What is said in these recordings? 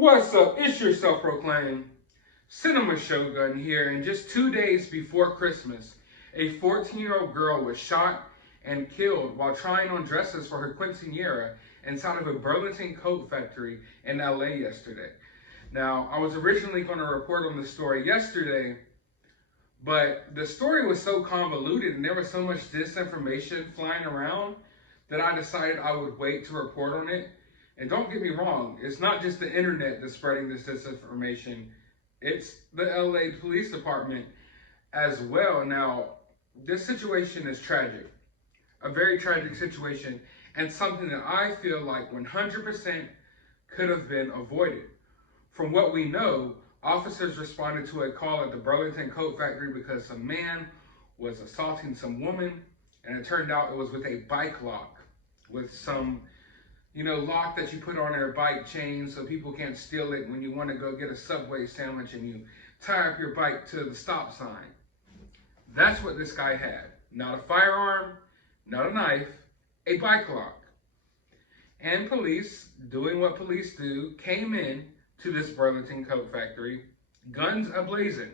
What's up? It's your self-proclaimed Cinema Shogun here, and just 2 days before Christmas, a 14-year-old girl was shot and killed while trying on dresses for her quinceañera inside of a Burlington coat factory in LA yesterday. Now, I was originally going to report on this story yesterday, but the story was so convoluted and there was so much disinformation flying around that I decided I would wait to report on it. And don't get me wrong, it's not just the internet that's spreading this disinformation, it's the LA Police Department as well. Now, this situation is tragic, a very tragic situation, and something that I feel like 100% could have been avoided. From what we know, officers responded to a call at the Burlington coat factory because some man was assaulting some woman, and it turned out it was with a bike lock, with some lock that you put on their bike chain so people can't steal it when you want to go get a Subway sandwich and you tie up your bike to the stop sign. That's what this guy had. Not a firearm, not a knife, a bike lock. And police, doing what police do, came in to this Burlington coat factory, guns ablazing.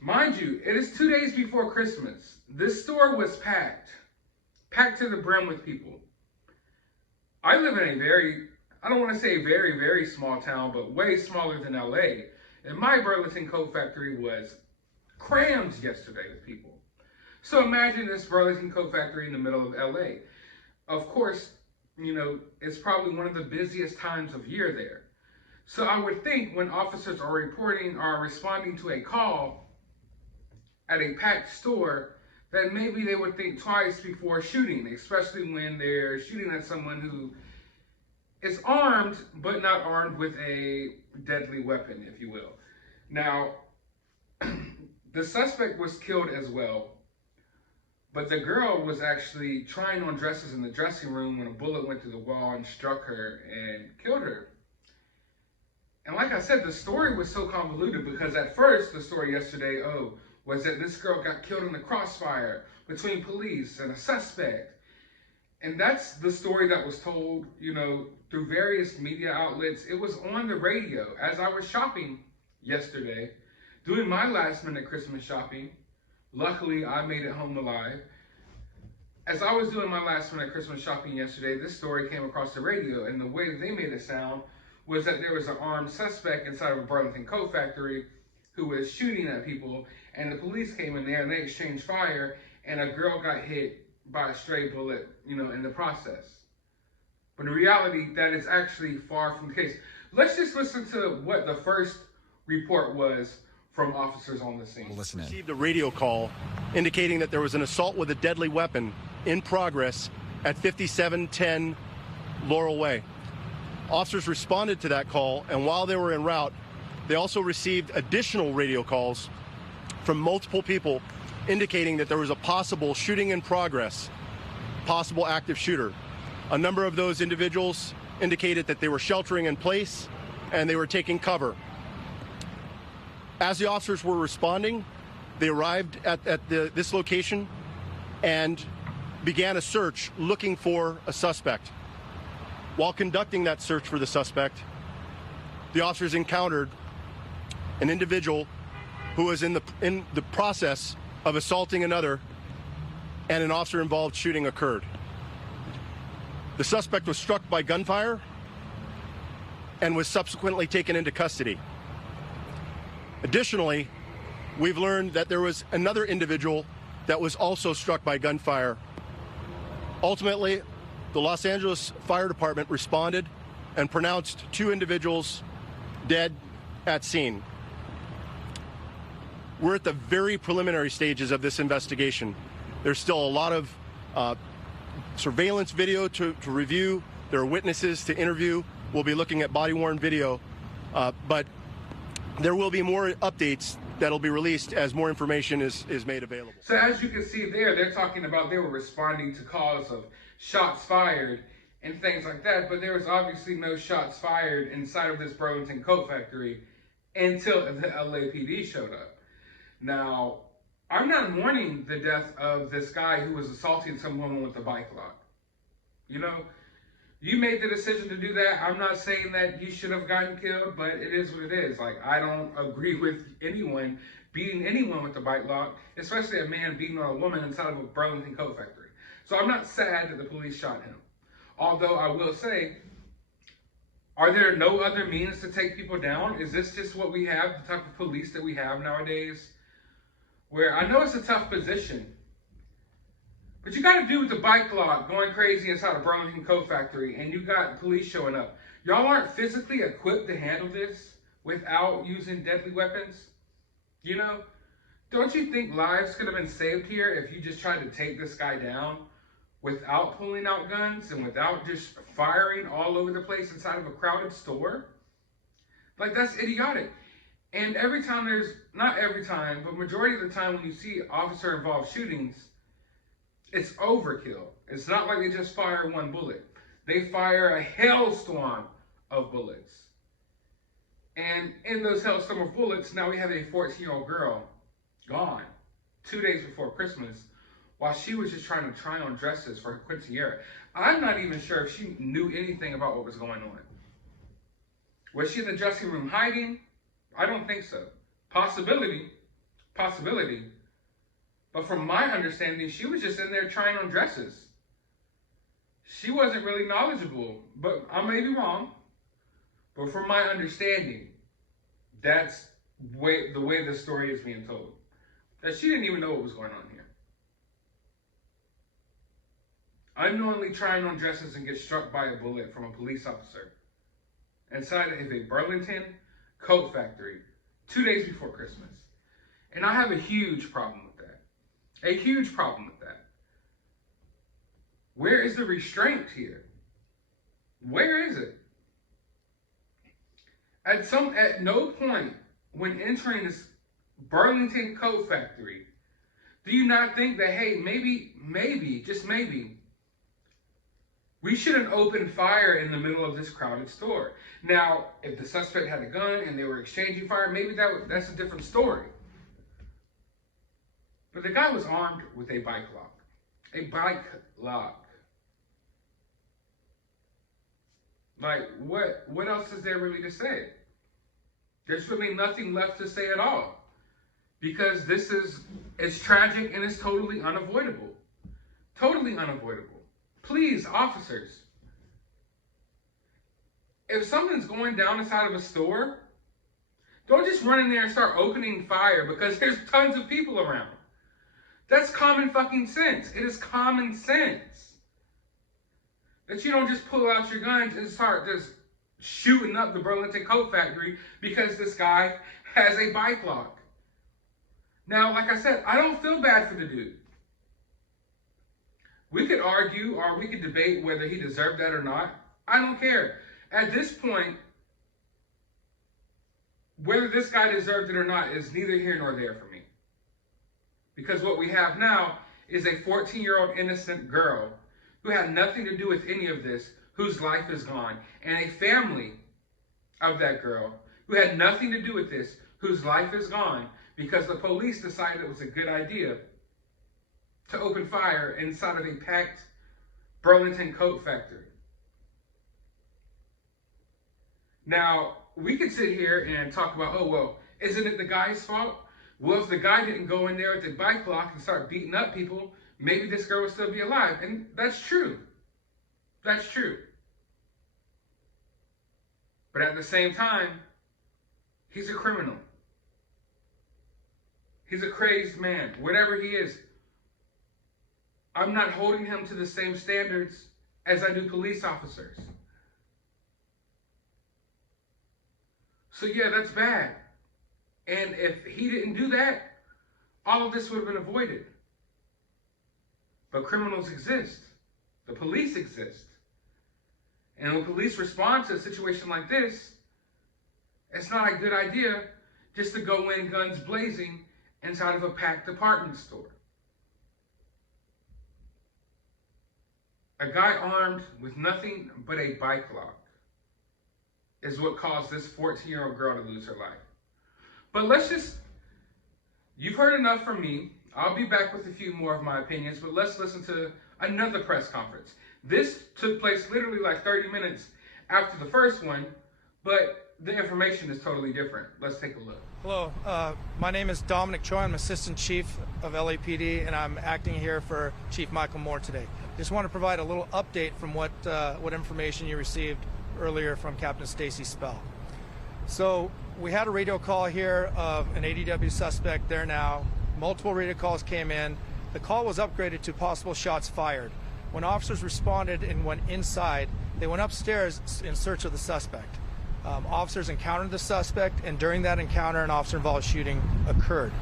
Mind you, it is 2 days before Christmas. This store was packed to the brim with people. I live in I don't want to say very, very small town, but way smaller than LA. And my Burlington coat factory was crammed yesterday with people. So imagine this Burlington coat factory in the middle of LA. Of course, it's probably one of the busiest times of year there. So I would think when officers are responding to a call at a packed store, that maybe they would think twice before shooting, especially when they're shooting at someone who is armed, but not armed with a deadly weapon, if you will. Now, the suspect was killed as well, but the girl was actually trying on dresses in the dressing room when a bullet went through the wall and struck her and killed her. And like I said, the story was so convoluted because at first, the story yesterday, was that this girl got killed in the crossfire between police and a suspect. And that's the story that was told, through various media outlets. It was on the radio as I was shopping yesterday, doing my last minute Christmas shopping. Luckily, I made it home alive. As I was doing my last minute Christmas shopping yesterday, this story came across the radio, and the way that they made it sound was that there was an armed suspect inside of a Burlington coat factory who was shooting at people, and the police came in there and they exchanged fire, and a girl got hit by a stray bullet, in the process. But in reality, that is actually far from the case. Let's just listen to what the first report was from officers on the scene. Listen in. Received a radio call indicating that there was an assault with a deadly weapon in progress at 5710 Laurel Way. Officers responded to that call, and while they were en route, they also received additional radio calls from multiple people indicating that there was a possible shooting in progress, possible active shooter. A number of those individuals indicated that they were sheltering in place and they were taking cover. As the officers were responding, they arrived at this location and began a search looking for a suspect. While conducting that search for the suspect, the officers encountered an individual who was in the process of assaulting another, and an officer-involved shooting occurred. The suspect was struck by gunfire and was subsequently taken into custody. Additionally, we've learned that there was another individual that was also struck by gunfire. Ultimately, the Los Angeles Fire Department responded and pronounced 2 individuals dead at scene. We're at the very preliminary stages of this investigation. There's still a lot of surveillance video to review. There are witnesses to interview. We'll be looking at body-worn video, but there will be more updates that'll be released as more information is made available. So as you can see there, they're talking about they were responding to calls of shots fired and things like that, but there was obviously no shots fired inside of this Burlington coat factory until the LAPD showed up. Now, I'm not mourning the death of this guy who was assaulting some woman with a bike lock. You made the decision to do that. I'm not saying that you should have gotten killed, but it is what it is. Like, I don't agree with anyone beating anyone with a bike lock, especially a man beating on a woman inside of a Burlington coat factory. So I'm not sad that the police shot him. Although I will say, are there no other means to take people down? Is this just what we have, the type of police that we have nowadays? Where I know it's a tough position, but you got a dude with a bike lock going crazy inside a Burlington coat factory, and you got police showing up. Y'all aren't physically equipped to handle this without using deadly weapons? You know? Don't you think lives could have been saved here if you just tried to take this guy down without pulling out guns and without just firing all over the place inside of a crowded store? Like, that's idiotic. And every time not every time, but majority of the time when you see officer-involved shootings, it's overkill. It's not like they just fire one bullet. They fire a hailstorm of bullets. And in those hailstorm of bullets, now we have a 14-year-old girl gone 2 days before Christmas while she was just trying to try on dresses for her quinceañera. I'm not even sure if she knew anything about what was going on. Was she in the dressing room hiding? I don't think so. Possibility. But from my understanding, she was just in there trying on dresses. She wasn't really knowledgeable, but I may be wrong. But from my understanding, that's the way the story is being told. That she didn't even know what was going on here. Unknowingly trying on dresses and get struck by a bullet from a police officer inside of a Burlington coat factory 2 days before Christmas. And I have a huge problem with that. A huge problem with that. Where is the restraint here? Where is it? At no point when entering this Burlington coat factory, do you not think that, hey, maybe, just maybe, we shouldn't open fire in the middle of this crowded store? Now, if the suspect had a gun and they were exchanging fire, maybe that's a different story. But the guy was armed with a bike lock. A bike lock. Like, what else is there really to say? There's really nothing left to say at all. Because it's tragic and it's totally unavoidable. Totally unavoidable. Please, officers, if something's going down inside of a store, don't just run in there and start opening fire because there's tons of people around. That's common fucking sense. It is common sense. That you don't just pull out your guns and start just shooting up the Burlington coat factory because this guy has a bike lock. Now, like I said, I don't feel bad for the dude. We could argue or we could debate whether he deserved that or not. I don't care. At this point, whether this guy deserved it or not is neither here nor there for me. Because what we have now is a 14-year-old innocent girl who had nothing to do with any of this, whose life is gone, and a family of that girl who had nothing to do with this, whose life is gone, because the police decided it was a good idea to open fire inside of a packed Burlington coat factory. Now, we could sit here and talk about, oh, well, isn't it the guy's fault? Well, if the guy didn't go in there with the bike lock and start beating up people, maybe this girl would still be alive. And that's true. That's true. But at the same time, he's a criminal. He's a crazed man. Whatever he is, I'm not holding him to the same standards as I do police officers. So yeah, that's bad. And if he didn't do that, all of this would have been avoided. But criminals exist. The police exist. And when police respond to a situation like this, it's not a good idea just to go in guns blazing inside of a packed department store. A guy armed with nothing but a bike lock is what caused this 14-year-old girl to lose her life. But you've heard enough from me. I'll be back with a few more of my opinions, but let's listen to another press conference. This took place literally like 30 minutes after the first one, but the information is totally different. Let's take a look. Hello, my name is Dominic Choi. I'm Assistant Chief of LAPD, and I'm acting here for Chief Michael Moore today. Just want to provide a little update from what information you received earlier from Captain Stacy Spell. So we had a radio call here of an ADW suspect there now. Multiple radio calls came in. The call was upgraded to possible shots fired. When officers responded and went inside, they went upstairs in search of the suspect. Officers encountered the suspect, and during that encounter, an officer-involved shooting occurred.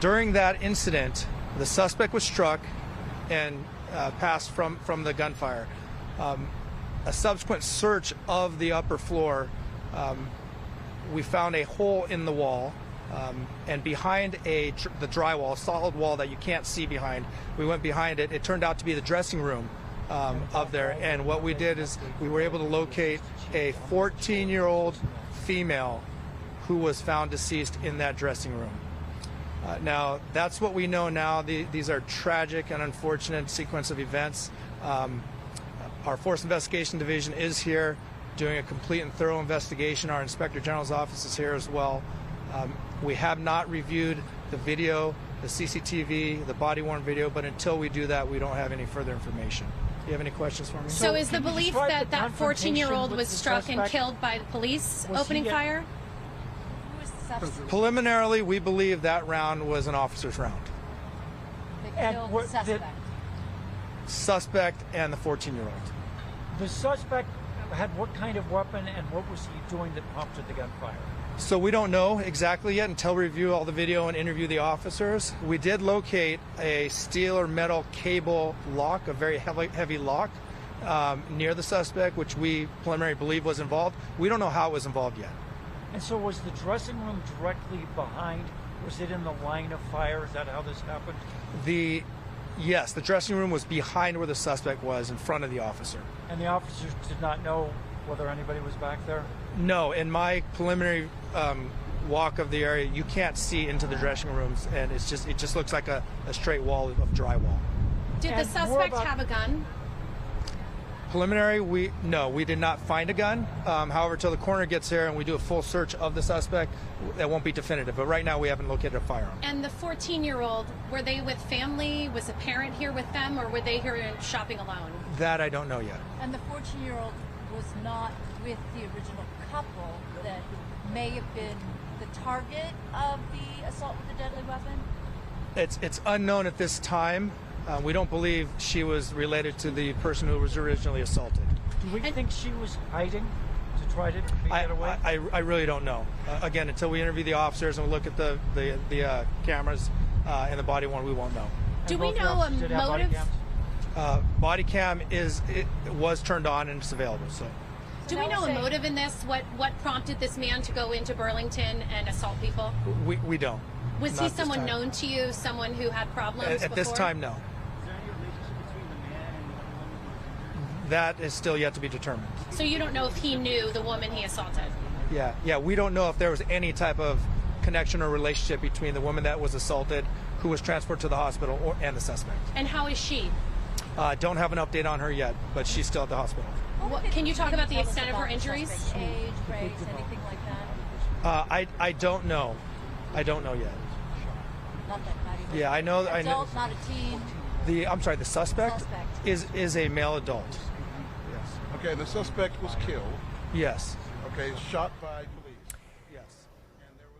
During that incident, the suspect was struck and passed from the gunfire. A subsequent search of the upper floor, we found a hole in the wall, and behind the drywall, solid wall that you can't see behind, we went behind it. It turned out to be the dressing room of there, and what we did is we were able to locate a 14-year-old female who was found deceased in that dressing room. Now, that's what we know now. These are tragic and unfortunate sequence of events. Our Force Investigation Division is here doing a complete and thorough investigation. Our Inspector General's office is here as well. We have not reviewed the video, the CCTV, the body-worn video, but until we do that, we don't have any further information. Do you have any questions for me? So is the belief that that 14-year-old was struck and killed by the police opening fire? Preliminarily, we believe that round was an officer's round. They killed the suspect. Suspect and the 14-year-old. The suspect had what kind of weapon, and what was he doing that prompted the gunfire? So we don't know exactly yet until we review all the video and interview the officers. We did locate a steel or metal cable lock, a very heavy lock, near the suspect, which we preliminarily believe was involved. We don't know how it was involved yet. And so was the dressing room directly behind? Was it in the line of fire? Is that how this happened? Yes, the dressing room was behind where the suspect was, in front of the officer. And the officers did not know whether anybody was back there? No, in my preliminary walk of the area, you can't see into the dressing rooms, and it just looks like a straight wall of drywall. Did the suspect have a gun? Preliminary, we did not find a gun. However, till the coroner gets here and we do a full search of the suspect, that won't be definitive. But right now, we haven't located a firearm. And the 14-year-old, were they with family? Was a parent here with them, or were they here shopping alone? That I don't know yet. And the 14-year-old was not with the original couple that may have been the target of the assault with a deadly weapon? It's unknown at this time. We don't believe she was related to the person who was originally assaulted. Do we think she was hiding to try to get away? I really don't know. Again, until we interview the officers and we look at the cameras and the body worn, we won't know. Do we know a motive? Body cam was turned on and it's available. So. Do we know a motive in this? What prompted this man to go into Burlington and assault people? We don't. Was he someone known to you? Someone who had problems at this time, no. That is still yet to be determined. So you don't know if he knew the woman he assaulted? Yeah, we don't know if there was any type of connection or relationship between the woman that was assaulted, who was transported to the hospital, and the suspect. And how is she? Don't have an update on her yet, but she's still at the hospital. Can you talk about the extent of her injuries? Age, race, anything like that? I don't know. I don't know yet. Not even. Yeah, I know. Adult, not a teen. The suspect is a male adult. Yes. Okay, and the suspect was killed. Yes. Okay, shot by police. Yes.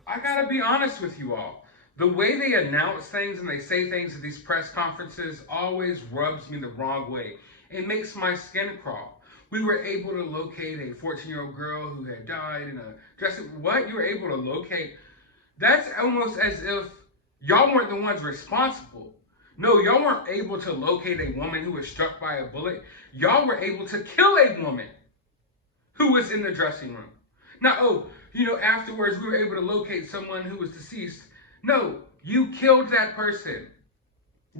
I gotta be honest with you all. The way they announce things and they say things at these press conferences always rubs me the wrong way. It makes my skin crawl. We were able to locate a 14-year-old girl who had died in a dressing. What? You were able to locate? That's almost as if y'all weren't the ones responsible. No, y'all weren't able to locate a woman who was struck by a bullet. Y'all were able to kill a woman who was in the dressing room. Now, afterwards we were able to locate someone who was deceased. No, you killed that person.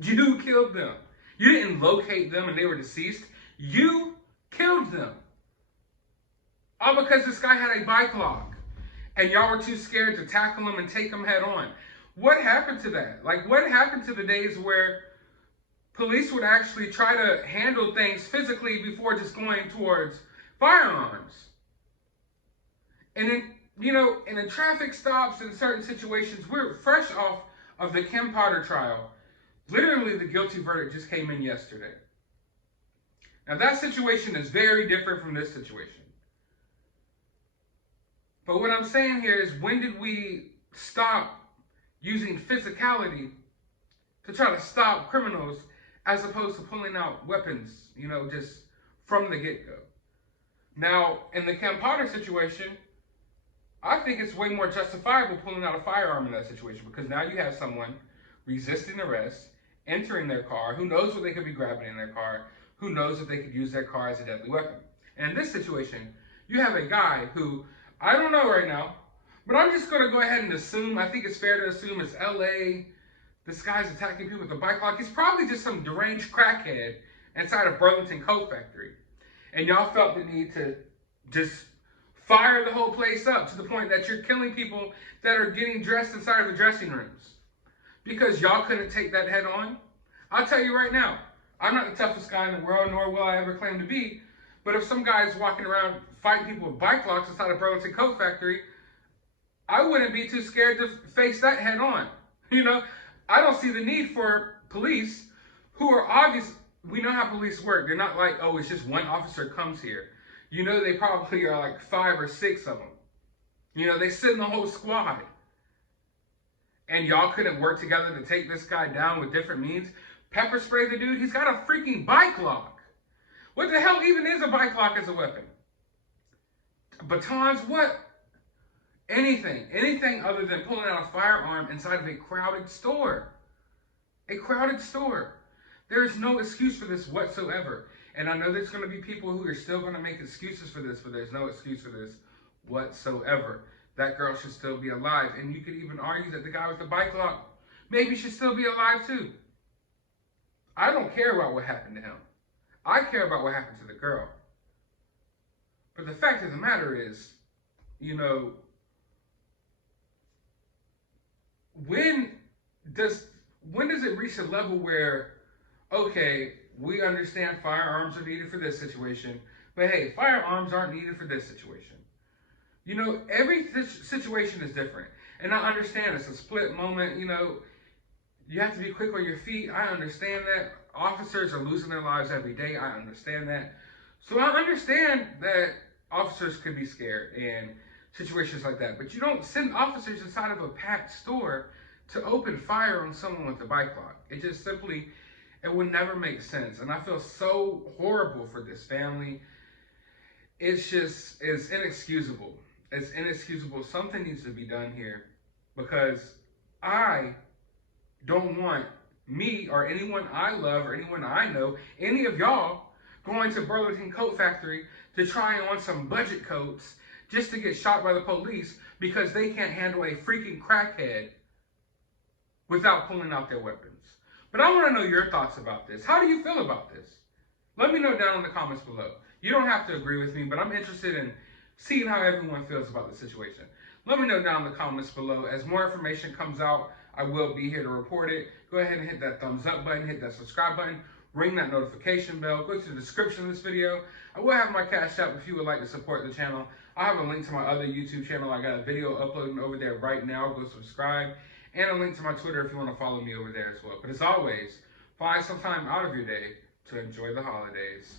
You killed them. You didn't locate them and they were deceased. You killed them. All because this guy had a bike lock and y'all were too scared to tackle him and take him head on. What happened to that? Like, what happened to the days where police would actually try to handle things physically before just going towards firearms. And then, you know, in the traffic stops in certain situations, we're fresh off of the Kim Potter trial. Literally, the guilty verdict just came in yesterday. Now, that situation is very different from this situation. But what I'm saying here is, when did we stop using physicality to try to stop criminals as opposed to pulling out weapons, you know, just from the get-go? Now, in the Kim Potter situation, I think it's way more justifiable pulling out a firearm in that situation, because now you have someone resisting arrest, entering their car, who knows what they could be grabbing in their car, who knows if they could use their car as a deadly weapon. And in this situation, you have a guy who, I don't know right now, but I'm just going to go ahead and assume, I think it's fair to assume it's LA, this guy's attacking people with a bike lock. He's probably just some deranged crackhead inside a Burlington coat factory. And y'all felt the need to just fire the whole place up to the point that you're killing people that are getting dressed inside of the dressing rooms. Because y'all couldn't take that head on. I'll tell you right now, I'm not the toughest guy in the world, nor will I ever claim to be. But if some guy's walking around fighting people with bike locks inside a Burlington coat factory, I wouldn't be too scared to face that head on. You know, I don't see the need for police who are obvious. We know how police work. They're not like, oh, it's just one officer comes here. You know, they probably are like 5 or 6 of them. You know, they sit in the whole squad. And y'all couldn't work together to take this guy down with different means. Pepper spray the dude. He's got a freaking bike lock. What the hell even is a bike lock as a weapon? Batons, what? Anything other than pulling out a firearm inside of a crowded store. A crowded store. There is no excuse for this whatsoever. And I know there's going to be people who are still going to make excuses for this, but there's no excuse for this whatsoever. That girl should still be alive. And you could even argue that the guy with the bike lock maybe should still be alive too. I don't care about what happened to him. I care about what happened to the girl. But the fact of the matter is, you know, when does it reach a level where, okay, we understand firearms are needed for this situation, but hey, firearms aren't needed for this situation. You know, every situation is different. And I understand it's a split moment, you know, you have to be quick on your feet. I understand that. Officers are losing their lives every day. I understand that. So I understand that officers could be scared in situations like that. But you don't send officers inside of a packed store to open fire on someone with a bike lock. It just simply, it would never make sense. And I feel so horrible for this family. It's inexcusable. It's inexcusable. Something needs to be done here, because I don't want me or anyone I love or anyone I know, any of y'all, going to Burlington Coat Factory to try on some budget coats just to get shot by the police because they can't handle a freaking crackhead without pulling out their weapons. But I want to know your thoughts about this. How do you feel about this? Let me know down in the comments below. You don't have to agree with me, but I'm interested in seeing how everyone feels about the situation. Let me know down in the comments below. As more information comes out, I will be here to report it. Go ahead and hit that thumbs up button, hit that subscribe button, ring that notification bell, go to the description of this video. I will have my CashApp if you would like to support the channel. I have a link to my other YouTube channel. I got a video uploading over there right now. Go subscribe. And a link to my Twitter if you want to follow me over there as well. But as always, find some time out of your day to enjoy the holidays.